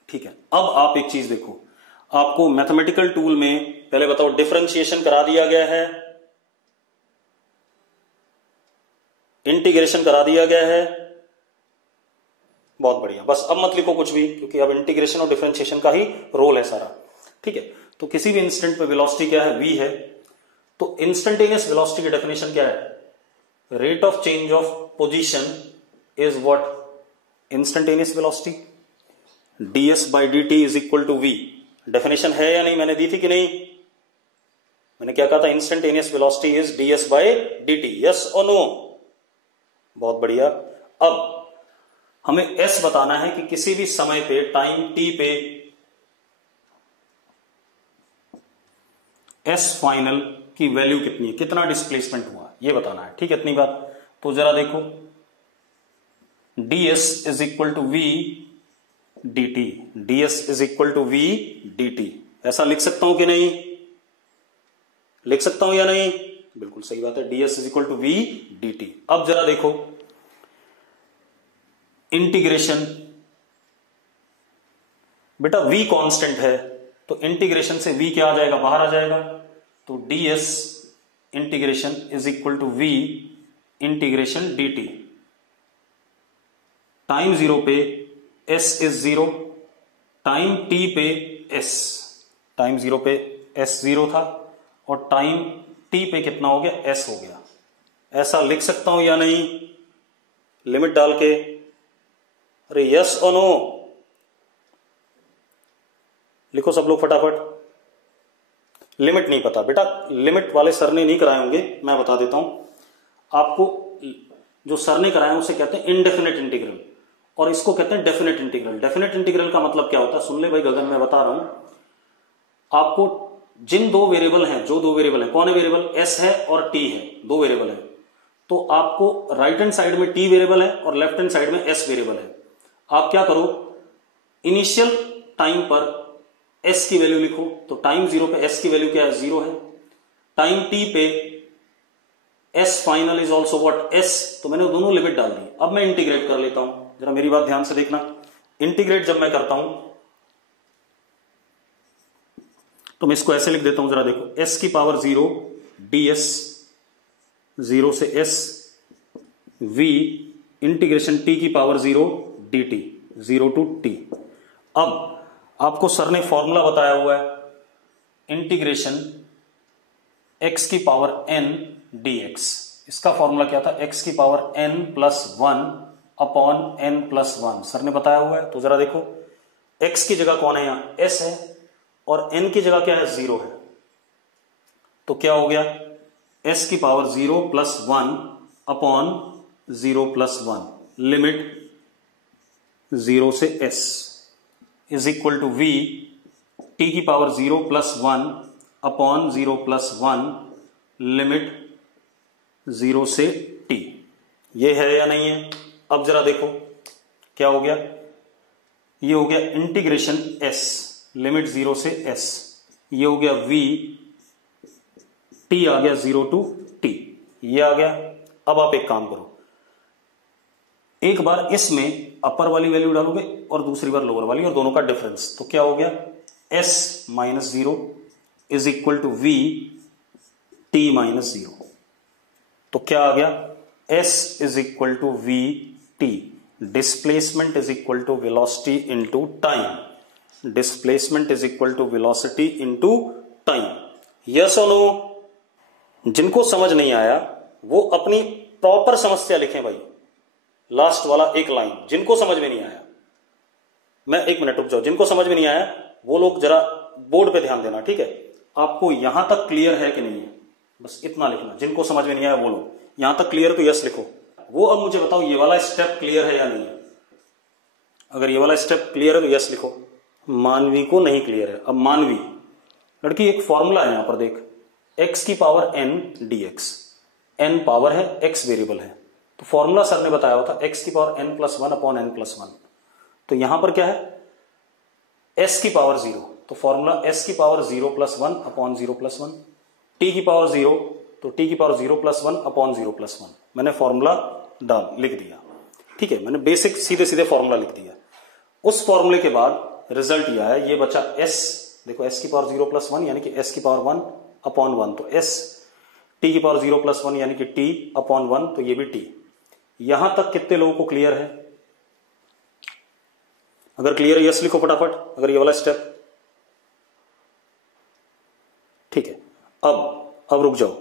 ठीक है। अब आप एक चीज देखो, आपको मैथमेटिकल टूल में पहले बताओ डिफरेंशिएशन करा दिया गया है, इंटीग्रेशन करा दिया गया है। बहुत बढ़िया। बस अब मत लिखो कुछ भी, क्योंकि अब इंटीग्रेशन और डिफरेंशिएशन का ही रोल है सारा। ठीक है। तो किसी भी इंस्टेंट पे वेलोसिटी क्या है? v है। तो इंस्टेंटेनियस वेलोसिटी की डेफिनेशन क्या है? Rate of change of position is what? Instantaneous velocity. ds by dt is equal to v। Definition है या नहीं? मैंने दी थी कि नहीं? मैंने क्या कहा था? Instantaneous velocity is ds by dt। Yes और नो? बहुत बढ़िया। अब हमें s बताना है कि किसी भी समय पे, टाइम t पे s फाइनल की वैल्यू कितनी है, कितना डिस्प्लेसमेंट हुआ, ये बताना है। ठीक है, इतनी बात। तो जरा देखो, ds is equal to v dt। ds is equal to v dt। ऐसा लिख सकता हूं कि नहीं? लिख सकता हूं या नहीं? बिल्कुल सही बात है। ds is equal to v dt। अब जरा देखो इंटीग्रेशन, बेटा v कांस्टेंट है तो इंटीग्रेशन से v क्या आ जाएगा? बाहर आ जाएगा। तो ds integration is equal to v integration dt। Time 0 पे s इज 0, टाइम t पे s, टाइम 0 पे s 0 था और टाइम t पे कितना हो गया? s हो गया। ऐसा लिख सकता हूं या नहीं? लिमिट डाल के। अरे यस और नो? लिखो सब लोग फटाफट। लिमिट नहीं पता बेटा, लिमिट वाले सर ने नहीं कराए होंगे, मैं बता देता हूं आपको। जो सर ने कराया उसे कहते हैं इनडेफिनेट इंटीग्रल, और इसको कहते हैं डेफिनेट इंटीग्रल। डेफिनेट इंटीग्रल का मतलब क्या होता है? सुन ले भाई गगन, मैं बता रहा हूं आपको। जिन दो वेरिएबल हैं, जो दो वेरिएबल है, कौन है वेरिएबल? s है और t है, दो वेरिएबल है। तो आपको राइट हैंड साइड में t वेरिएबल है और लेफ्ट हैंड साइड में s वेरिएबल है। आप क्या करो, इनिशियल टाइम पर s की वैल्यू लिखो। तो टाइम 0 पे s की वैल्यू क्या है? 0 है। टाइम t पे s final is also what? s। तो मैंने दोनों लिमिट डाल दी। अब मैं इंटीग्रेट कर लेता हूं, जरा मेरी बात ध्यान से देखना। इंटीग्रेट जब मैं करता हूं तो मैं इसको ऐसे लिख देता हूं, जरा देखो, s की पावर 0 ds 0 से s v इंटीग्रेशन t की पावर 0 dt 0 टू t। अब आपको सर ने फॉर्मूला बताया हुआ है इंटीग्रेशन x की पावर n dx। इसका फॉर्मूला क्या था? x की power n plus 1 upon n plus 1 sir ने बताया हुआ है। तो जरा देखो, x की जगह कौन है? यहां s है और n की जगह क्या है? 0 है। तो क्या हो गया? s की power 0 plus 1 upon 0 plus 1, limit 0 से s। Is equal to v t की power 0 plus 1 upon 0 plus 1 limit 0 से t। ये है या नहीं है? अब जरा देखो क्या हो गया, ये हो गया इंटीग्रेशन s लिमिट 0 से s, ये हो गया v t आ गया 0 टू t, ये आ गया। अब आप एक काम करो, एक बार इसमें अपर वाली वैल्यू डालोगे और दूसरी बार लोअर वाली, और दोनों का डिफरेंस, तो क्या हो गया s minus 0 is equal to v t minus 0। तो क्या आ गया, s is equal to v t, displacement is equal to velocity into time, displacement is equal to velocity into time. Yes और नो? जिनको समझ नहीं आया वो अपनी प्रॉपर समस्या लिखें भाई, लास्ट वाला एक लाइन। जिनको समझ में नहीं आया, मैं एक मिनट रुक जाओ, जिनको समझ में नहीं आया वो लोग जरा बोर्ड पे ध्यान देना, ठीक है? आपको यहां तक क्लियर है कि नहीं है, बस इतना लिखना। जिनको समझ में नहीं आया वो लोग यहां तक क्लियर तो यस लिखो। वो अब मुझे बताओ ये वाला स्टेप क्लियर है या नहीं है? अगर ये वाला स्टेप क्लियर है तो यस लिखो। मानवी को नहीं क्लियर है। अब मानवी लड़की, एक फॉर्मूला है यहां पर देख, x की power n dx, n power है, x वेरिएबल है, तो फॉर्मूला सर ने बताया होता x की power n plus 1 upon n plus 1। तो यहां पर क्या है, s की पावर 0, तो फॉर्मूला s की power 0 plus 1 upon 0 plus 1, t की पावर 0, तो t की पावर 0 प्लस 1 अपॉन 0 प्लस 1। मैंने फॉर्मूला लिख दिया, ठीक है? मैंने बेसिक सीधे सीधे फॉर्मूला लिख दिया। उस फॉर्मूले के बाद रिजल्ट यह है, ये बचा s, देखो s की पावर 0 प्लस 1 यानी कि s की पावर 1 अपॉन 1, तो s, t की पावर 0 प्लस 1 यानी कि t अपॉन 1, तो ये भी t। यहां तक कितने लोगों को क्लियर है? अगर क्लियर है यस लिखो फटाफट, अगर ये वाला स्टेप ठीक है। अब रुक जाओ,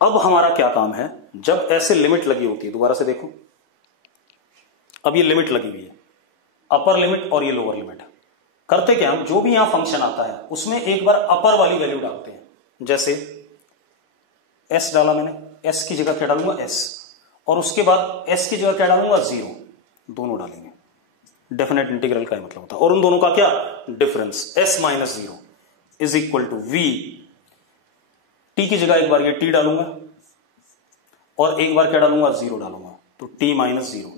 अब हमारा क्या काम है, जब ऐसे लिमिट लगी होती है, दोबारा से देखो, अब ये लिमिट लगी हुई है, अपर लिमिट और ये लोअर लिमिट। करते क्या हम, जो भी यहां फंक्शन आता है उसमें एक बार अपर वाली वैल्यू डालते हैं। जैसे s डाला मैंने, s की जगह क्या डालूंगा s, और उसके बाद s की जगह क्या डालूंगा 0, दोनों डालेंगे। डेफिनेट इंटीग्रल का मतलब होता है, और उन दोनों का क्या difference, s minus 0 is equal to v, t की जगह एक बार ये t डालूंगा और एक बार क्या डालूंगा 0 डालूंगा, तो t माइनस 0,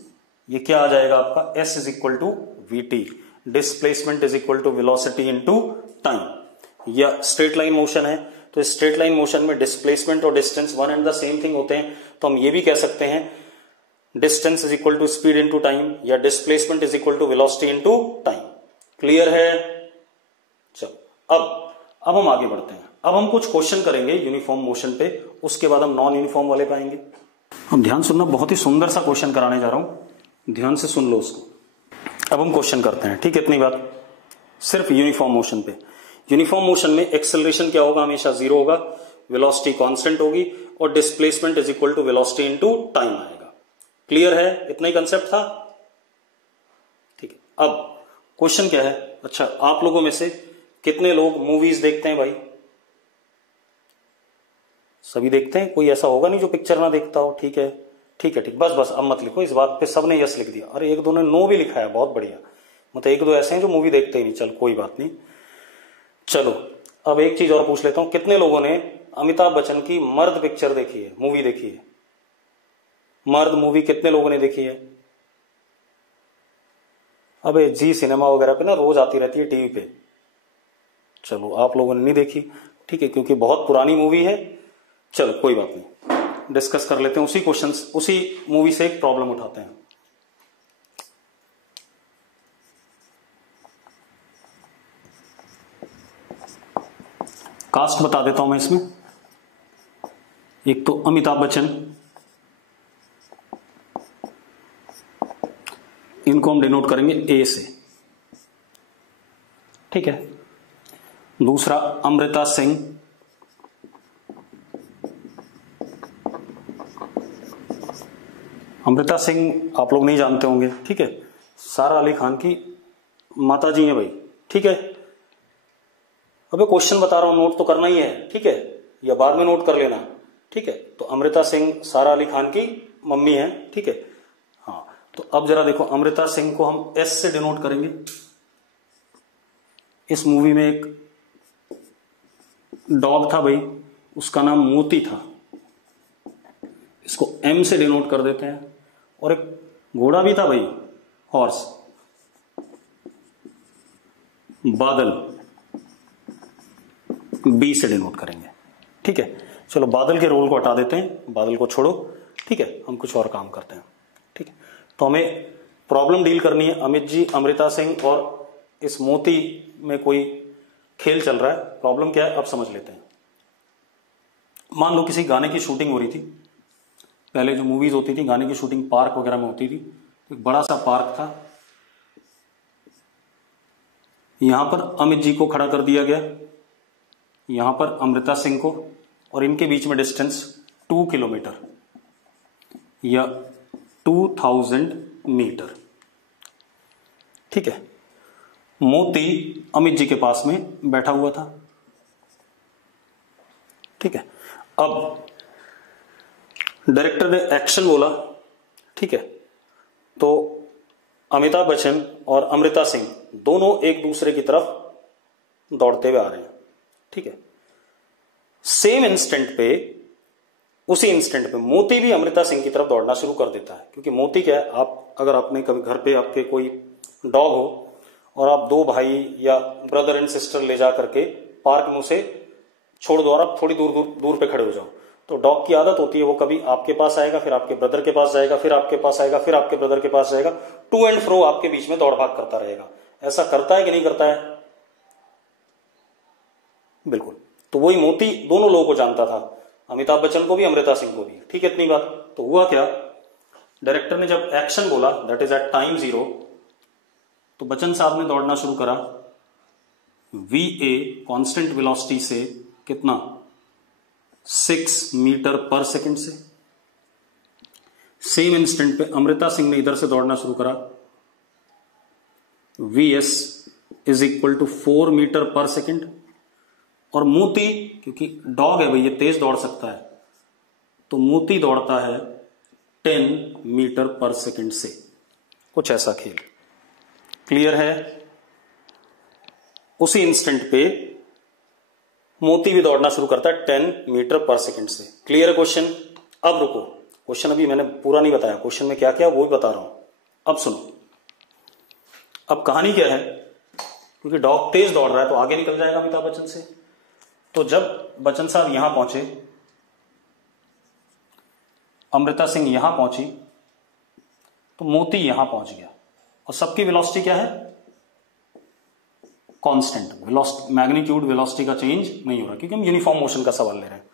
ये क्या आ जाएगा आपका s is equal to v t, displacement is equal to velocity into time. या स्ट्रेट लाइन मोशन है, तो स्ट्रेट लाइन मोशन में डिस्प्लेसमेंट और distance one and the same thing होते हैं, तो हम ये भी कह सकते हैं distance is equal to speed into time, या displacement is equal to velocity into time. Clear है? चलो अब हम आगे बढ़ते हैं। अब हम कुछ क्वेश्चन करेंगे यूनिफॉर्म मोशन पे, उसके बाद हम नॉन यूनिफॉर्म वाले पे आएंगे। अब ध्यान सुनना, बहुत ही सुंदर सा क्वेश्चन कराने जा रहा हूं, ध्यान से सुन लो उसको। अब हम क्वेश्चन करते हैं, ठीक है? इतनी बात सिर्फ यूनिफॉर्म मोशन पे। यूनिफॉर्म मोशन में एक्सेलरेशन क्या होगा, हमेशा 0 होगा, वेलोसिटी कांस्टेंट होगी, और displacement is equal to velocity into time आएगा। क्लियर है? इतना ही कंसेप्ट था, ठीक है? अब क्वेश्चन क्या है, अच्छा आप लोगों में से कितने लोग मूवीज देखते हैं भाई? सभी देखते हैं, कोई ऐसा होगा नहीं जो पिक्चर ना देखता हो, ठीक है? ठीक है, ठीक, बस अब मत लिखो, इस बात पे सबने यस लिख दिया। अरे एक दो ने नो भी लिखा है, बहुत बढ़िया, मतलब एक दो ऐसे हैं जो मूवी देखते ही नहीं, चल कोई बात नहीं। चलो अब एक चीज और पूछ लेता हूं, कितने लोगों ने अमिताभ बच्चन की मर्द पिक्चर देखी है, मूवी देखी है? मर्द मूवी कितने लोगों ने देखी है? अबे जी सिनेमा वगैरह पे ना रोज आती रहती है टीवी पे। चलो आप लोगों ने नहीं देखी, ठीक है, क्योंकि बहुत पुरानी मूवी है। चलो कोई बात नहीं, डिस्कस कर लेते हैं उसी क्वेश्चन, उसी मूवी से एक प्रॉब्लम उठाते हैं। कास्ट बता देता हूं मैं इसमें। एक तो अमिताभ बच्चन, इनको हम डिनोट करेंगे ए से, ठीक है? दूसरा अमृता सिंह, अमृता सिंह आप लोग नहीं जानते होंगे, ठीक है? सारा अली खान की माता जी हैं भाई, ठीक है? अबे क्वेश्चन बता रहा हूं, नोट तो करना ही है, ठीक है? या बाद में नोट कर लेना, ठीक है? तो अमृता सिंह सारा अली खान की मम्मी है, ठीक है? हाँ, तो अब जरा देखो, अमृता सिंह को हम एस से डिनोट करेंगे, इस मूवी में एक डॉग था भाई, उसका नाम मोती था, इसको एम से डिनोट कर देते हैं। और एक घोड़ा भी था भाई, हॉर्स, बादल, बी से डिनोट करेंगे। ठीक है, चलो बादल के रोल को हटा देते हैं, बादल को छोड़ो। ठीक है, हम कुछ और काम करते हैं। ठीक है, तो हमें प्रॉब्लम डील करनी है। अमित जी, अमृता सिंह और इस मोती में कोई खेल चल रहा है। प्रॉब्लम क्या है अब समझ लेते हैं। मान लो किसी गाने की शूटिंग हो रही थी, पहले जो मूवीज होती थी गाने की शूटिंग पार्क वगैरह में होती थी। एक बड़ा सा पार्क था, यहां पर अमित जी को खड़ा कर दिया गया, यहां पर अमृता सिंह को, और इनके बीच में डिस्टेंस 2 किलोमीटर या 2000 मीटर। ठीक है, मोती अमित जी के पास में बैठा हुआ था। ठीक है, अब डायरेक्टर ने एक्शन बोला। ठीक है, तो अमिताभ बच्चन और अमृता सिंह दोनों एक दूसरे की तरफ दौड़ते हुए आ रहे हैं। ठीक है, सेम इंस्टेंट पे, उसी इंस्टेंट पे मोती भी अमृता सिंह की तरफ दौड़ना शुरू कर देता है। क्योंकि मोती क्या है, आप अगर आपने कभी घर पे आपके कोई डॉग हो और आप 2 भाई या ब्रदर एंड सिस्टर ले जा करके पार्क में उसे छोड़ दो और आप थोड़ी दूर पे खड़े हो जाओ, तो डॉग की आदत होती है वो कभी आपके पास आएगा, फिर आपके ब्रदर के पास जाएगा, फिर आपके पास आएगा, फिर आपके ब्रदर के पास जाएगा, टू एंड फ्रो आपके बीच में दौड़ भाग करता रहेगा। ऐसा करता है कि नहीं करता है? बिल्कुल। तो वही मोती दोनों लोगों को जानता था, अमिताभ बच्चन को भी, अमृता सिंह को भी। ठीक है, इतनी बात। तो हुआ क्या, डायरेक्टर ने जब एक्शन बोला, दैट इज एट टाइम 0, तो बच्चन साहब ने दौड़ना शुरू करा VA कांस्टेंट वेलोसिटी से, कितना, 6 मीटर पर सेकंड से। सेम इंस्टेंट पे अमृता सिंह ने इधर से दौड़ना शुरू करा, VS is equal to 4 metre पर सेकंड। और मोती, क्योंकि डॉग है भाई, ये तेज दौड़ सकता है, तो मोती दौड़ता है 10 मीटर पर सेकंड से। कुछ ऐसा खेल। क्लियर है? उसी इंस्टेंट पे मोती भी दौड़ना शुरू करता है 10 मीटर पर सेकंड से। क्लियर है क्वेश्चन? अब रुको, क्वेश्चन अभी मैंने पूरा नहीं बताया, क्वेश्चन में क्या क्या वो भी बता रहा हूं। अब सुनो, अब कहानी क्या है, क्योंकि डॉग तेज दौड़ रहा है तो आगे निकल जाएगा अमिताभ बच्चन से। तो जब बच्चन साहब यहां पहुंचे, अमृता सिंह यहां पहुंची, तो मोती यहां पहुंच गया, और सबकी वेलोसिटी क्या है, कांस्टेंट वेलोसिटी, मैग्नीट्यूड वेलोसिटी का चेंज नहीं हो रहा, क्योंकि हम यूनिफॉर्म मोशन का सवाल ले रहे हैं।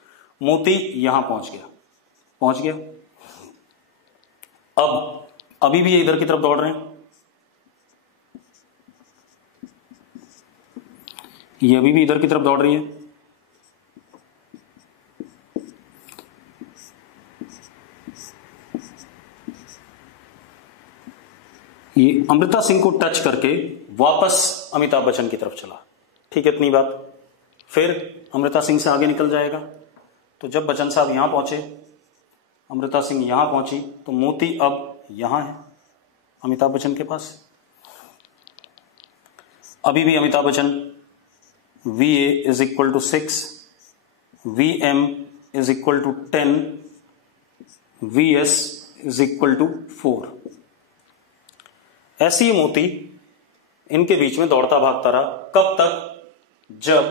मोती यहां पहुंच गया। अब अभी भी ये इधर की तरफ दौड़ रहे हैं, ये अभी भी इधर की तरफ दौड़ रही है। ये अमृता सिंह को टच करके वापस अमिताभ बच्चन की तरफ चला। ठीक है, इतनी बात। फिर अमृता सिंह से आगे निकल जाएगा। तो जब बच्चन साहब यहां पहुंचे, अमृता सिंह यहां पहुंची, तो मोती अब यहां है अमिताभ बच्चन के पास। अभी भी Amitabh Bachchan VA is equal to 6, VM is equal to 10, VS is equal to 4। ऐसी ही मोती इनके बीच में दौड़ता भागता रहा। कब तक? जब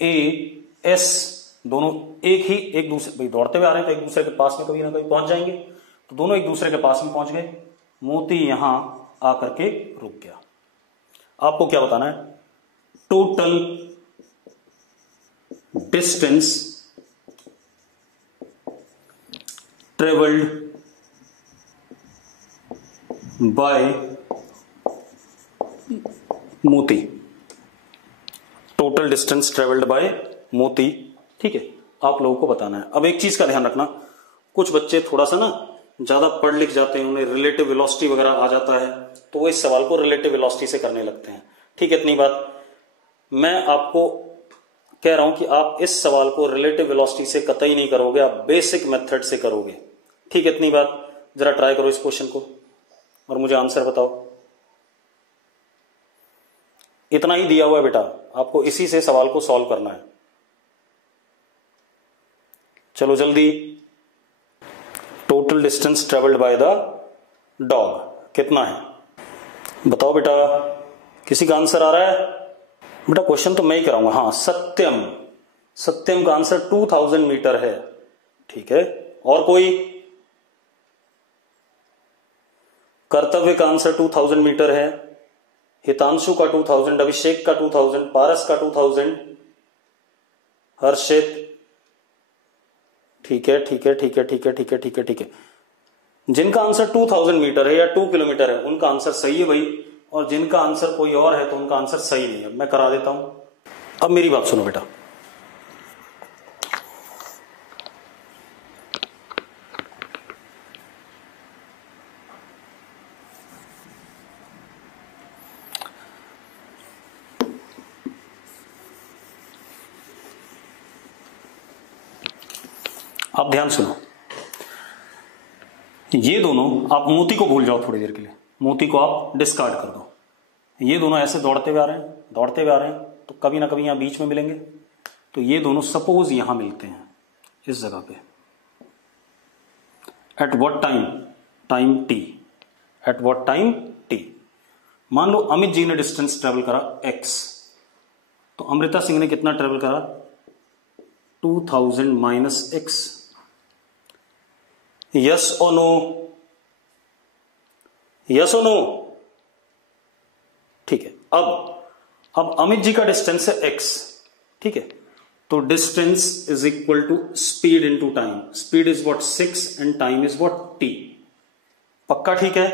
AS दोनों एक दूसरे, भाई दौड़ते हुए आ रहे हैं तो एक दूसरे के पास में कभी ना कभी पहुंच जाएंगे, तो दोनों एक दूसरे के पास में पहुंच गए। मोती यहां आकर के रुक गया। आपको क्या बताना है? टोटल डिस्टेंस ट्रेवल्ड बाय मोती, टोटल डिस्टेंस ट्रेवल्ड बाय मोती। ठीक है, आप लोगों को बताना है। अब एक चीज का ध्यान रखना, कुछ बच्चे थोड़ा सा ना ज्यादा पढ़ लिख जाते हैं, उन्हें रिलेटिव वेलोसिटी वगैरह आ जाता है, तो वो इस सवाल को रिलेटिव वेलोसिटी से करने लगते हैं। ठीक है, इतनी बात। मैं आपको कह रहा हूं कि आप इस सवाल को रिलेटिव वेलोसिटी से कतई नहीं करोगे, आप बेसिक मेथड से करोगे। ठीक है, इतनी बात। जरा ट्राई करो इस क्वेश्चन को और मुझे आंसर बताओ। इतना ही दिया हुआ है बेटा, आपको इसी से सवाल को सॉल्व करना है। चलो जल्दी, total distance travelled by the dog कितना है बताओ बेटा, किसी का आंसर आ रहा है? बेटा क्वेश्चन तो मैं ही कराऊंगा। हाँ, सत्यम, सत्यम का आंसर 2000 मीटर है। ठीक है, और कोई? कर्तव्य का आंसर 2000 मीटर है, हितांशु का 2000, अभिषेक का 2000, पारस का 2000, हर्षित। ठीक है ठीक है ठीक है ठीक है ठीक है ठीक है ठीक है, जिनका आंसर 2000 मीटर है या 2 किलोमीटर है उनका आंसर सही है भाई, और जिनका आंसर कोई और है तो उनका आंसर सही नहीं है। मैं करा देता हूं। अब मेरी बात सुनो बेटा, आप ध्यान सुनो। ये दोनों, आप मोती को भूल जाओ थोड़ी देर के लिए, मोती को आप डिस्कार्ड कर दो। ये दोनों ऐसे दौड़ते हुए आ रहे हैं, दौड़ते हुए आ रहे हैं, तो कभी ना कभी यहां बीच में मिलेंगे। तो ये दोनों सपोज यहां मिलते हैं इस जगह पे, at what time? Time T. At what time? T. मान लो अमित जी ने डिस्टेंस ट्रेवल करा x, तो अमृता सिंह ने कितना ट्रेवल करा? 2000 माइनस x। यस और नो? यस और नो? ठीक है। अब अमित जी का डिस्टेंस है x, ठीक है, तो distance is equal to speed into time. Speed is what? 6 and time is what? t। पक्का ठीक है?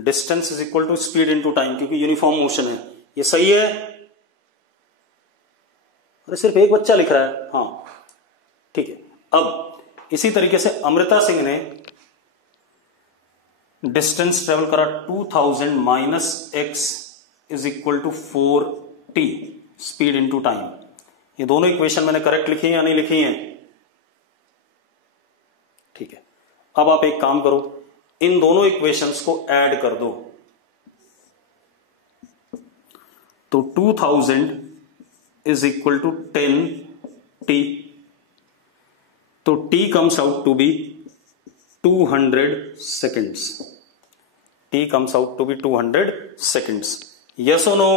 Distance is equal to speed into time, क्योंकि यूनिफॉर्म मोशन है। ये सही है? अरे सिर्फ एक बच्चा लिख रहा है। हाँ ठीक है। अब इसी तरीके से अमृता सिंह ने डिस्टेंस ट्रेवल करा 2000 minus x is equal to 4t, speed into time. ये दोनों इक्वेशन मैंने करेक्ट लिखी है या नहीं लिखी है? ठीक है। अब आप एक काम करो, इन दोनों इक्वेशंस को ऐड कर दो। तो 2000 इज इक्वल टू 10t, तो t comes out to be 200 seconds. t comes out to be 200 seconds. Yes or no?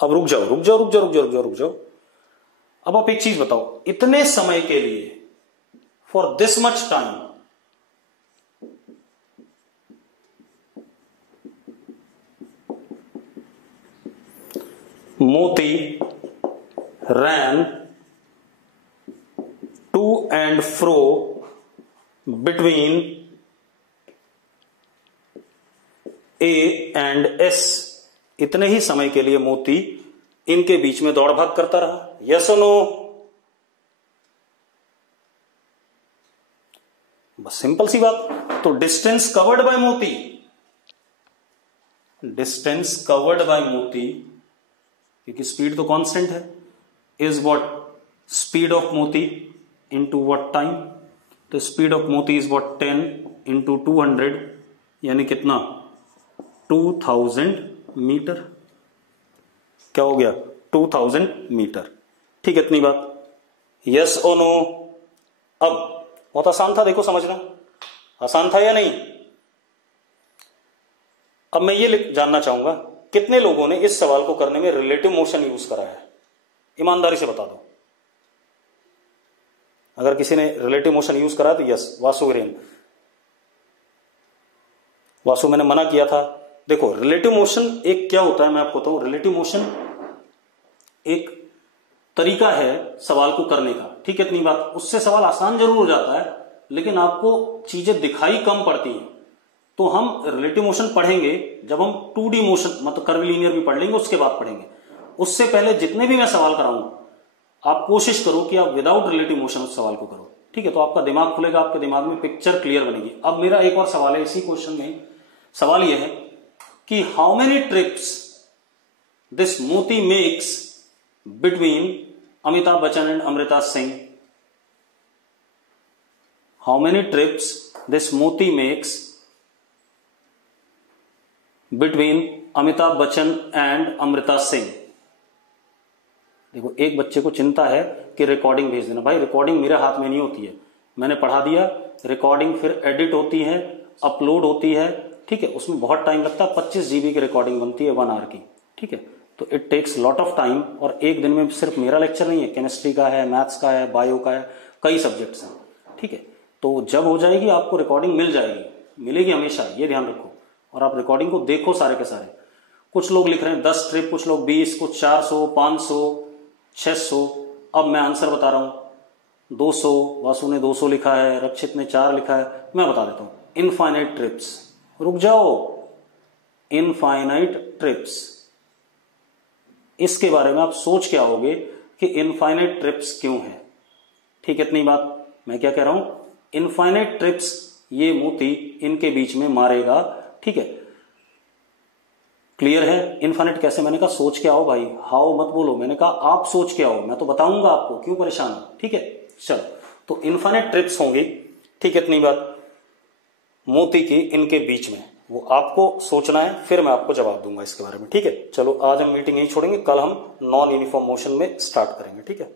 अब रुक जाओ रुक जाओ रुक जाओ रुक जाओ रुक जाओ रुक जाओ। अब आप एक चीज बताओ, इतने समय के लिए, फॉर दिस मच टाइम, मोती ran to and fro between A and S। इतने ही समय के लिए मोती इनके बीच में दौड़ भाग करता रहा। यस और नो? बस सिंपल सी बात। तो डिस्टेंस कवर्ड बाय मोती, डिस्टेंस कवर्ड बाय मोती, क्योंकि स्पीड तो कांस्टेंट है, इज व्हाट? स्पीड ऑफ मोती इनटू व्हाट टाइम? तो स्पीड ऑफ मोती इज व्हाट? 10 इंटू 200, यानी कितना? 2000 मीटर। क्या हो गया? 2000 मीटर। ठीक है, इतनी बात। यस और नो? अब बहुत आसान था, देखो समझना, आसान था या नहीं? अब मैं ये जानना चाहूंगा, कितने लोगों ने इस सवाल को करने में रिलेटिव मोशन यूज करा है? ईमानदारी से बता दो। अगर किसी ने रिलेटिव मोशन यूज करा तो यस, वासु वीरेन। वासु, मैंने मना किया था। देखो रिलेटिव मोशन एक क्या होता है मैं आपको बताऊं। रिलेटिव मोशन एक तरीका है सवाल को करने का, ठीक है, इतनी बात। उससे सवाल आसान जरूर हो जाता है, लेकिन आपको चीजें दिखाई कम पड़ती हैं। तो हम रिलेटिव मोशन पढ़ेंगे जब हम 2D मोशन, मतलब कर्विलीनियर भी पढ़ लेंगे, उसके बाद पढ़ेंगे। उससे पहले जितने भी मैं सवाल कराऊंगा, आप कोशिश करो कि आप विदाउट रिलेटिव मोशन उस सवाल को करो, ठीक है? तो आपका दिमाग खुलेगा, आपके दिमाग में पिक्चर क्लियर बनेगी। अब मेरा एक और सवाल है इसी क्वेश्चन में। सवाल यह है कि how many trips this Moti makes between Amitabh Bachchan and Amrita Singh? How many trips this Moti makes between Amitabh Bachchan and Amrita Singh. देखो एक बच्चे को चिंता है कि रिकॉर्डिंग भेज देना, भाई रिकॉर्डिंग मेरे हाथ में नहीं होती है, मैंने पढ़ा दिया, रिकॉर्डिंग फिर एडिट होती है, अपलोड होती है, ठीक है, उसमें बहुत टाइम लगता है, 25 GB की रिकॉर्डिंग बनती है 1 आवर की, ठीक है, तो it takes lot of time. और एक दिन में सिर्फ मेरा लेक्चर नहीं है, केमिस्ट्री का है, मैथ्स का है, बायो का है, कई सब्जेक्ट्स हैं, ठीक है, तो जब हो जाएगी आपको रिकॉर्डिंग मिल जाएगी, मिलेगी हमेशा, ये ध्यान रखो, और आप रिकॉर्डिंग को देखो सारे के सारे। कुछ लोग लिख रहे हैं 10 ट्रिप, कुछ लोग 20, कुछ 400, 500, 600। अब मैं आंसर बता रहा हूं, 200, वासु ने 200 लिखा है, रक्षित ने 4 लिखा है, मैं बता देता हूं इनफाइनाइट ट्रिप्स। रुक जाओ, इनफाइनाइट ट्रिप्स, इसके बारे में आप सोच के आओगे कि इनफाइनाइट ट्रिप्स क्यों है, ठीक है, इतनी बात। मैं क्या कह रहा हूं, इनफाइनाइट ट्रिप्स, ये मोती इनके बीच में मारेगा, ठीक है, क्लियर है। इनफाइनाइट कैसे, मैंने कहा सोच के आओ भाई, हाउ मत बोलो, मैंने कहा आप सोच के आओ, मैं तो बताऊंगा आपको, क्यों परेशान हो, ठीक है। चलो, तो इनफाइनाइट ट्रिप्स होंगी, ठीक है, इतनी बात, मोती की इनके बीच में, वो आपको सोचना है, फिर मैं आपको जवाब दूंगा इसके बारे में, ठीक है। चलो आज हम मीटिंग यहीं छोड़ेंगे, कल हम नॉन यूनिफॉर्म मोशन में स्टार्ट करेंगे, ठीक है।